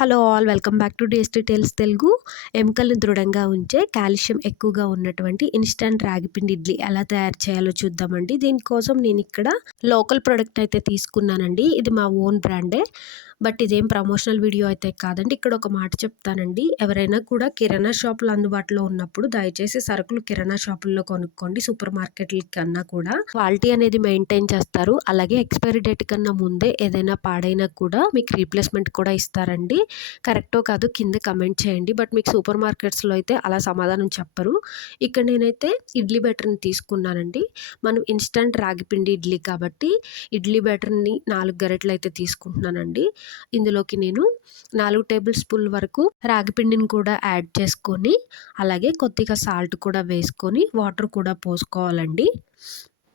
Hello all welcome back to tasty tales Telugu. ఎముకలను దృఢంగా ఉంచే కాల్షియం ఎక్కువగా ఉన్నటువంటి ఇన్స్టంట్ రాగి పిండి ఇడ్లీ ఎలా తయారు చేయాలో చూద్దామండి. దీనికోసం నేను ఇక్కడ లోకల్ ప్రోడక్ట్ అయితే తీసుకున్నానండి. ఇది మా ఓన్ బ్రాండే, బట్ ఇదేం ప్రమోషనల్ వీడియో అయితే కాదండి. ఇక్కడ ఒక మాట చెప్తానండి, ఎవరైనా కూడా కిరాణా షాపులు అందుబాటులో ఉన్నప్పుడు దయచేసి సరుకులు కిరాణా షాపుల్లో కొనుక్కోండి. సూపర్ మార్కెట్ల కన్నా కూడా క్వాలిటీ అనేది మెయింటైన్ చేస్తారు. అలాగే ఎక్స్పైరీ డేట్ కన్నా ముందే ఏదైనా పాడైనా కూడా మీకు రీప్లేస్మెంట్ కూడా ఇస్తారండి. కరెక్టో కాదు కింద కమెంట్ చేయండి. బట్ మీకు సూపర్ మార్కెట్స్లో అయితే అలా సమాధానం చెప్పరు. ఇక్కడ నేనైతే ఇడ్లీ బ్యాటర్ని తీసుకున్నానండి. మనం ఇన్స్టంట్ రాగి పిండి ఇడ్లీ కాబట్టి ఇడ్లీ బ్యాటర్ని 4 గరిటెలు అయితే తీసుకుంటున్నానండి. ఇందులోకి నేను 4 టేబుల్ స్పూన్ల వరకు రాగి పిండిని కూడా యాడ్ చేసుకొని, అలాగే కొద్దిగా సాల్ట్ కూడా వేసుకొని వాటర్ కూడా పోసుకోవాలండి.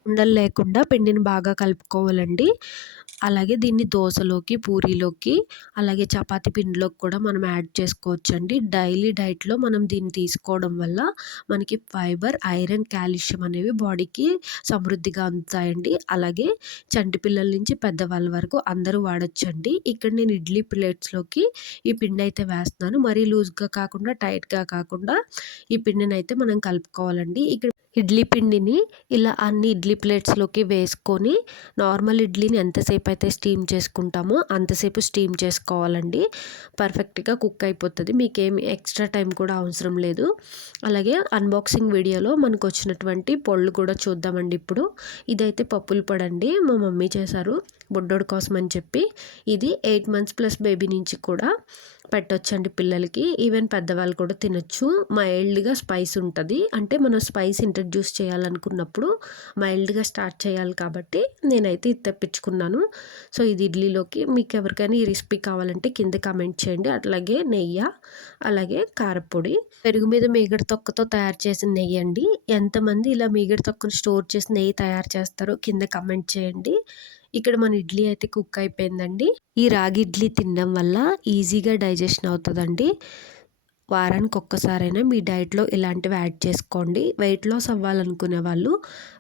ఉండలు లేకుండా పిండిని బాగా కలుపుకోవాలండి. అలాగే దీన్ని దోసలోకి, పూరీలోకి, అలాగే చపాతీ పిండిలోకి కూడా మనం యాడ్ చేసుకోవచ్చండి. డైలీ డైట్లో మనం దీన్ని తీసుకోవడం వల్ల మనకి ఫైబర్, ఐరన్, కాల్షియం అనేవి బాడీకి సమృద్ధిగా అందుతాయండి. అలాగే చంటి పిల్లల నుంచి పెద్దవాళ్ళ వరకు అందరూ వాడొచ్చండి. ఇక్కడ నేను ఇడ్లీ ప్లేట్స్లోకి ఈ పిండి అయితే వేస్తున్నాను. మరీ లూజ్గా కాకుండా, టైట్గా కాకుండా ఈ పిండిని అయితే మనం కలుపుకోవాలండి. ఇక్కడ ఇడ్లీ పిండిని ఇలా అన్ని ఇడ్లీ ప్లేట్స్లోకి వేసుకొని నార్మల్ ఇడ్లీని ఎంతసేపు అయితే స్టీమ్ చేసుకుంటామో అంతసేపు స్టీమ్ చేసుకోవాలండి. పర్ఫెక్ట్గా కుక్ అయిపోతుంది. మీకేమి ఎక్స్ట్రా టైం కూడా అవసరం లేదు. అలాగే అన్బాక్సింగ్ వీడియోలో మనకు వచ్చినటువంటి పొళ్ళు కూడా చూద్దామండి. ఇప్పుడు ఇదైతే పప్పుల పొడి అండి, మా మమ్మీ చేశారు బుడ్డోడి కోసం అని చెప్పి. ఇది 8 months ప్లస్ బేబీ నుంచి కూడా పెట్టొచ్చండి పిల్లలకి. ఈవెన్ పెద్దవాళ్ళు కూడా తినొచ్చు. మైల్డ్గా స్పైస్ ఉంటుంది. అంటే మనం స్పైస్ ఇంట్రడ్యూస్ చేయాలనుకున్నప్పుడు మైల్డ్గా స్టార్ట్ చేయాలి కాబట్టి నేనైతే ఇది తెప్పించుకున్నాను. సో ఇది ఇడ్లీలోకి. మీకు ఎవరికైనా ఈ రెసిపీ కావాలంటే కింద కామెంట్ చేయండి. అట్లాగే నెయ్యి, అలాగే కారపొడి, పెరుగు మీద మీగడ తొక్కతో తయారు చేసిన నెయ్యి అండి. ఎంతమంది ఇలా మీగడ తొక్కను స్టోర్ చేసి నెయ్యి తయారు చేస్తారో కింద కామెంట్ చేయండి. ఇక్కడ మన ఇడ్లీ అయితే కుక్ అయిపోయిందండి. ఈ రాగి ఇడ్లీ తినడం వల్ల ఈజీగా డైజెషన్ అవుతుందండి. వారానికి ఒక్కసారైనా మీ డైట్లో ఇలాంటివి యాడ్ చేసుకోండి. వెయిట్ లాస్ అవ్వాలనుకునే వాళ్ళు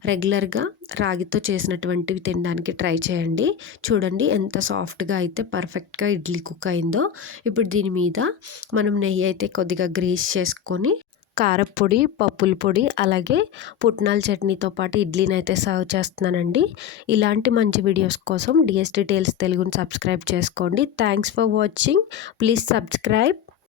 రెగ్యులర్గా రాగితో చేసినటువంటివి తినడానికి ట్రై చేయండి. చూడండి ఎంత సాఫ్ట్గా అయితే పర్ఫెక్ట్గా ఇడ్లీ కుక్ అయిందో. ఇప్పుడు దీని మీద మనం నెయ్యి అయితే కొద్దిగా గ్రీస్ చేసుకొని కారపొడి, పప్పుల పొడి, అలాగే పుట్నాల చట్నీతో పాటు ఇడ్లీని అయితే సర్వ్ చేస్తున్నానండి. ఇలాంటి మంచి వీడియోస్ కోసం డిఎస్టీ టేల్స్ తెలుగుని సబ్స్క్రైబ్ చేసుకోండి. Thanks for watching. Please subscribe.